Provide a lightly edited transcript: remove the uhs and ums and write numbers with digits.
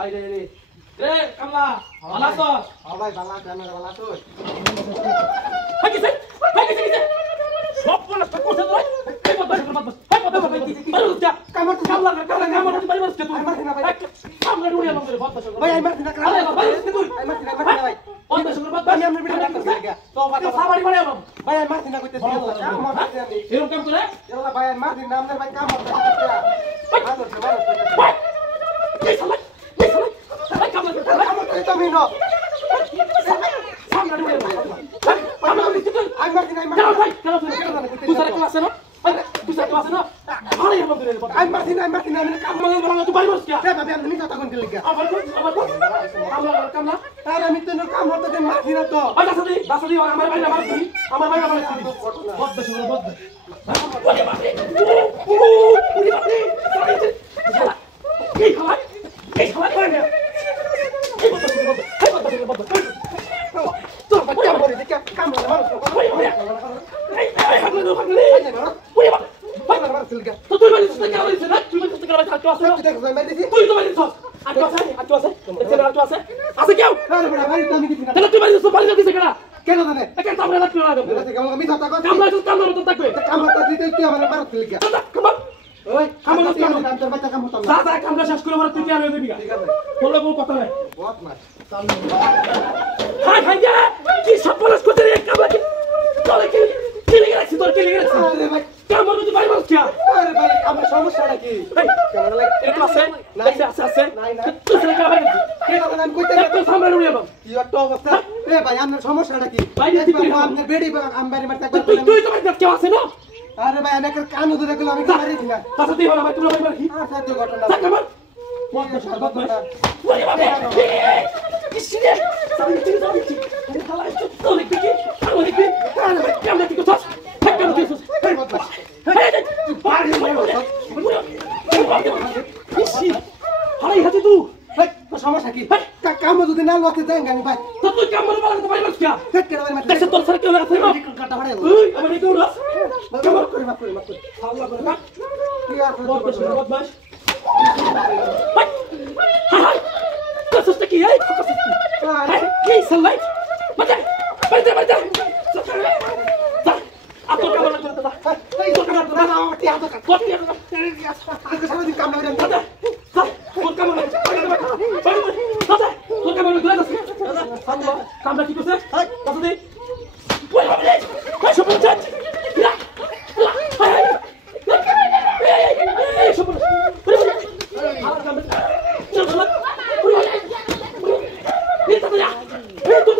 আইরে রে রে কামলা ভালো আছো ভাই ভালো আছে আমি ভালো আছো হাই কিসে সব বলা তো কোথা ধরে এই বাবা হাই বাবা আরে যা কামলা কামলা বাড়ি বসে তুই কামলা রুড়িয়া লঙ্গরে বাদ বসে ভাই আমি মারছি না আরে ভাই তুই আমি মারছি না ভাই ওই বসে বাদ আমি আপনার ভিডিও করতে লাগা তো সাবাড়ি বাড়ি বাবা ভাই আমি মারছি না কইতেছি কাম মারছি আমি এরকম কাম করে এলা ভাই আমি মারছি না আপনার ভাই কাম মারতে এই সালা এই কামলা তো আমি নো সামনে রুড়িয়া আমি মারছি না কেন ভাই কেন তুই সারা ক্লাসে না তুই সারা ক্লাসে না আরে এর মধ্যে আমি মারছি না আমি কাম মানে বলা তুই বাড়ি বস কি রে ভাবি আপনি কথা কোন লাগা আবার কামলা আর আমি তো কাম করতে মারছি না তো আচ্ছা দাসদি আমার ভাই আমার বদ বেশি বদ ওরে বাপ রে ওরে বাপ রে এই খাবার করে না এই বদ তো কাম করে দেখে কাম করে হাগলে ওরে বাপ তো তুই বাড়ি থেকে কেন দিছিস না তুই বাড়ি থেকে কেন আটকে আছে তুই তো বাড়ি দিছস আটকে আছে এখানে আটকে আছে আছে কেউ তাহলে তুই বাড়ি দিছস বাড়ি দিছিস কেন কেন জানে এখানে তো আমরা রাখতে লাগবে আমি কথা কই কামলা তো থাকবে কামটা দিতে কি আমার মারতে লাগা কামলা ওই কামলা কাম তোর বাচ্চা কাম হতাম না দাদা কামলা শেষ করে আমরা তুই কি আর হয়ে যাবি ঠিক আছে বললে বল কথা নাই বহুত মার হাই যা কি সব বলছ করতে রে কামলা কি চলে কি লেগে রাখছিস তোর কি লেগে রাখছিস আরে ভাই কামলা তুই বাড়ি বস কি আরে ভাই আমার সমস্যাটা কি কেমন লাগে এরকম আছে আছে নাই না তুই সেটা কাবার কেন আমি কইতে তুই সামনে রুড়িয়ে বাবা কি একটা অবস্থা এ ভাই আপনার সমস্যাটা কি ভাই আপনার বেডি আমবাড়ি মারতে তুই তো বাড়ি কেউ আছে না আরে ভাই অনেক কান ধরে গেল আমি মারি দিলা তাতে তুই হলো ভাই তুই বাড়ি কি আর সাথে ঘটনা কামলা মত শরবত না ওরে বাবা ইসিরে সাবিতি আরে খালা তো লিখবি কি আমি লিখবি আরে ভাই কামলা কি করছস হ্যাঁ কামলা কি করছস এই কথা তুই বাড়ি মারো ইসি হারাই হাতে তুই ভাই সমস্যা কি কাম যদি না লকে দেন গানি ভাই তো তুই কাম বলে বলা তো বাড়ি বস কি ঠিক করে ভাই মারতে দেখছ তোর সাথে কেউ আছে না কাটা হারে ওই আমার এই দৌড়া মাফ করে মাফ করে আল্লাহ করে কাট কি আর বদমাশ হাই কসুস্তে কি এই কসুস্তে হাই কি সালাই বাজা বাজা আপনি কামলা করতে দা এই তো কাটা না আমার কি হাত কাট কত কি আজকে সারাদিন কাম না দাদা তোর কামলা দাদা তোর কামলা করে দাদা আল্লাহ কামলা কি করছে কত দে ওই বাবা ওই সব চাট এই সব চল চল এই তো